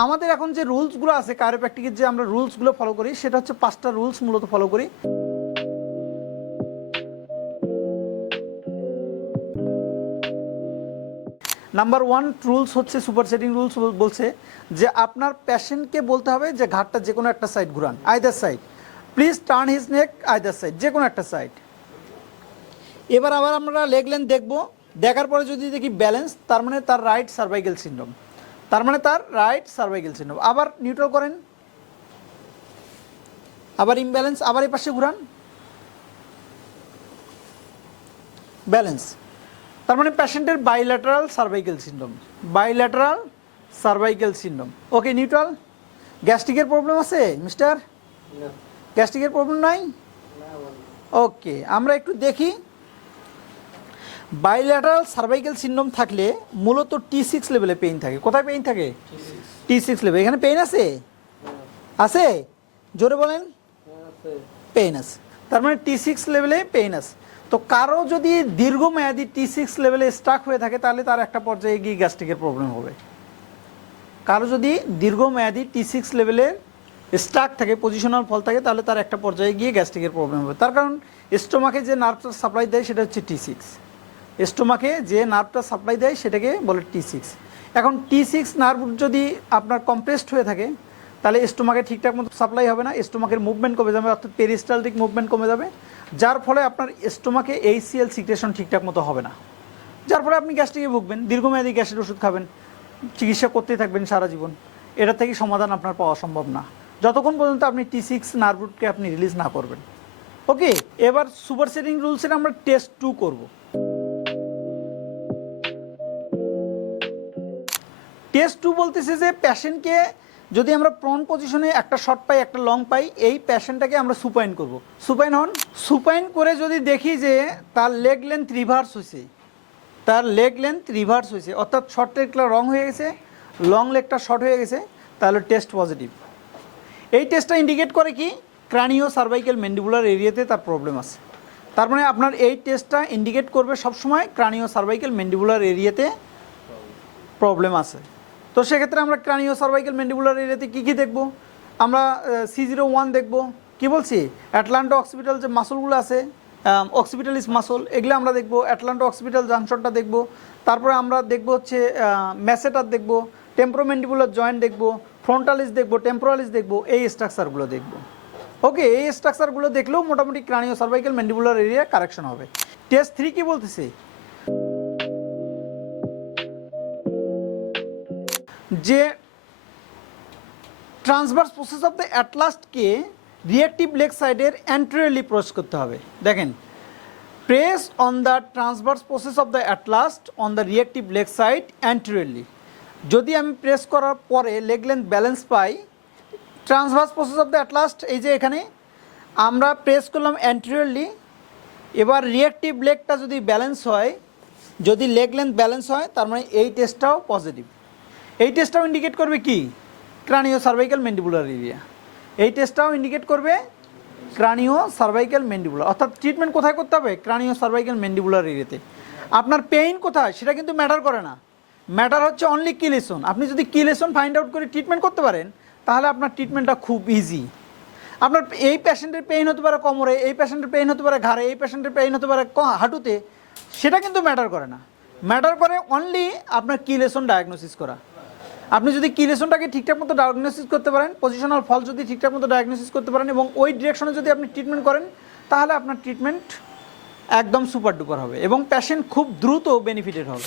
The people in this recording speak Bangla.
আমাদের এখন যে রুলসগুলো আছে কায়োপ্র্যাকটিকের, যে আমরা রুলসগুলো ফলো করি সেটা হচ্ছে 5টা রুলস মূলত ফলো করি। নাম্বার 1 রুলস হচ্ছে সুপার সেটিং রুলস, বলছে যে আপনার পেশেন্টকে বলতে হবে যে ঘাটটা যে কোনো একটা সাইড ঘুরান, either side, please turn his neck either side, যে কোনো একটা সাইড। এবার আবার আমরা লেগ লেন্থ দেখবো, দেখার পরে যদি দেখি ব্যালেন্স, তার মানে তার রাইট সার্ভাইকেল সিনড্রোম, তার মানে তার রাইট সার্ভাইকেল সিনড্রোম। আবার নিউট্রাল করেন, আবার ইমব্যালেন্স, আবার এই পাশে ঘুরান, ব্যালেন্স, তার মানে পেশেন্টের bilateral cervical syndrome, bilateral cervical syndrome. Okay, neutral. গ্যাস্ট্রিকের প্রবলেম আছে মিস্টার? গ্যাস্ট্রিকের প্রবলেম নাই? ওকে, আমরা একটু দেখি। বাইল্যাটারাল সার্ভাইকেল সিনড্রোম থাকলে মূলত T6 লেভেলে পেইন থাকে। কোথায় পেইন থাকে? T6 level. এখানে পেইন আছে? আছে? জোরে বলেন। পেইন আছে, তার মানে T6 লেভেলে পেইন আছে। তো কারো যদি দীর্ঘমেয়াদী T6 লেভেলে স্টাক হয়ে থাকে তাহলে তার একটা পর্যায়ে গিয়ে গ্যাস্ট্রিকের প্রবলেম হবে। কারো যদি দীর্ঘমেয়াদী T6 লেভেলে স্টাক থাকে, পজিশনাল ফল থাকে, তাহলে তার একটা পর্যায়ে গিয়ে গ্যাস্ট্রিকের প্রবলেম হবে। তার কারণ স্টোমাকে যে নার্ভটা সাপ্লাই দেয় সেটা হচ্ছে T6, স্টোমাকে যে নার্ভটা সাপ্লাই দেয় সেটাকে বলে T6। এখন T6 নার্ভ যদি আপনার কম্প্রেসড হয়ে থাকে তাহলে স্টোমাকে ঠিকঠাক মতো সাপ্লাই হবে না, স্টোমাকের মুভমেন্ট কমে যাবে, অর্থাৎ পেরিস্টালটিক মুভমেন্ট কমে যাবে, যার ফলে আপনার স্টোমাকে HCl সিক্রেশন ঠিকঠাক মতো হবে না, যার ফলে আপনি গ্যাস্ট্রিকে ভুগবেন, দীর্ঘমেয়াদী গ্যাসের ওষুধ খাবেন, চিকিৎসা করতেই থাকবেন সারা জীবন। এটা থেকে সমাধান আপনার পাওয়া সম্ভব না যতক্ষণ পর্যন্ত আপনি T6 নার্ভ রুটকে আপনি রিলিজ না করবেন। ওকে, এবার সুপার সেটিং রুলসের আমরা টেস্ট 2 করব। টেস্ট 2 বলতেছে যে পেশেন্টকে যদি আমরা প্রন পজিশনে একটা শর্ট পাই, একটা লং পাই, এই পেশেন্টটাকে আমরা সুপাইন করব। সুপাইন হন, সুপাইন করে যদি দেখি যে তার লেগ লেন্থ রিভার্স হয়েছে, তার লেগ লেন্থ রিভার্স হয়েছে, অর্থাৎ শর্ট লেগটা রং হয়ে গেছে, লং লেগটা শর্ট হয়ে গেছে, তাহলে টেস্ট পজিটিভ। এই টেস্টটা ইন্ডিকেট করে কি ক্রানিও সার্ভাইকেল ম্যান্ডিবুলার এরিয়াতে তার প্রবলেম আছে। তার মানে আপনার এই টেস্টটা ইন্ডিকেট করবে সবসময় ক্রানিও সার্ভাইকেল ম্যান্ডিবুলার এরিয়াতে প্রবলেম আছে। তো সেক্ষেত্রে আমরা ক্রানিও সার্ভাইকেল ম্যান্ডিবুলার এরিয়াতে কী কী দেখব? আমরা C01 দেখব, কি বলছি, অ্যাটলান্টো অক্সিপিটাল যে মাসলগুলো আছে, অক্সিপিটালিস মাসল, এগুলো আমরা দেখব, অ্যাটলান্টো অক্সিপিটাল জাংশনটা দেখব, তারপরে আমরা দেখব হচ্ছে ম্যাসেটার দেখব, টেম্পোরোম্যান্ডিবুলার জয়েন্ট দেখব, ফ্রন্টালিস দেখব, টেম্পোরালিস দেখব, এই স্ট্রাকচারগুলো দেখব। ওকে, এই স্ট্রাকচারগুলো দেখলেও মোটামুটি cranio cervical mandibular area correction হবে। টেস্ট 3 কি বলতেছে? যে ট্রান্সভার্স প্রসেস অফ দ্য অ্যাটলাস্টকে রিয়েক্টিভ লেগ সাইডের অ্যান্টেরিয়রলি প্রেস করতে হবে। দেখেন, press on the transverse process of the atlas on the reactive leg side anteriorly. যদি আমি প্রেস করার পরে লেগ লেন্থ ব্যালেন্স পাই, transverse process of the atlas এই যে এখানে আমরা প্রেস করলাম অ্যান্টেরিয়রলি, এবার রিয়েক্টিভ লেগটা যদি ব্যালেন্স হয়, যদি লেগ লেন্থ ব্যালেন্স হয়, তার মানে এই টেস্টটাও পজিটিভ। এই টেস্টটাও ইন্ডিকেট করবে কি ক্রানিও সার্ভাইকেল ম্যান্ডিবুলার এরিয়া, এই টেস্টটাও ইন্ডিকেট করবে ক্রানিও সার্ভাইকেল ম্যান্ডিবুলার। অর্থাৎ ট্রিটমেন্ট কোথায় করতে হবে? ক্রানিও সার্ভাইকেল ম্যান্ডিবুলার এরিয়াতে। আপনার পেইন কোথায় সেটা কিন্তু ম্যাটার করে না, ম্যাটার হচ্ছে অনলি কি লেসন। আপনি যদি কি লেসন ফাইন্ড আউট করে ট্রিটমেন্ট করতে পারেন তাহলে আপনার ট্রিটমেন্টটা খুব ইজি। আপনার এই পেশেন্টের পেইন হতে পারে কোমরে, এই পেশেন্টের পেইন হতে পারে ঘাড়ে, এই পেশেন্টের পেইন হতে পারে হাঁটুতে, সেটা কিন্তু ম্যাটার করে না। ম্যাটার করে অনলি আপনার কি লেসন ডায়াগনোসিস করা। আপনি যদি কি লেসনটাকে ঠিকঠাক মতো ডায়াগনোসিস করতে পারেন, পজিশনাল ফল যদি ঠিকঠাক মতো ডায়াগনোসিস করতে পারেন এবং ওই ডিরেকশনে যদি আপনি ট্রিটমেন্ট করেন, তাহলে আপনার ট্রিটমেন্ট একদম সুপার ডুপার হবে এবং পেশেন্ট খুব দ্রুত বেনিফিটেড হবে।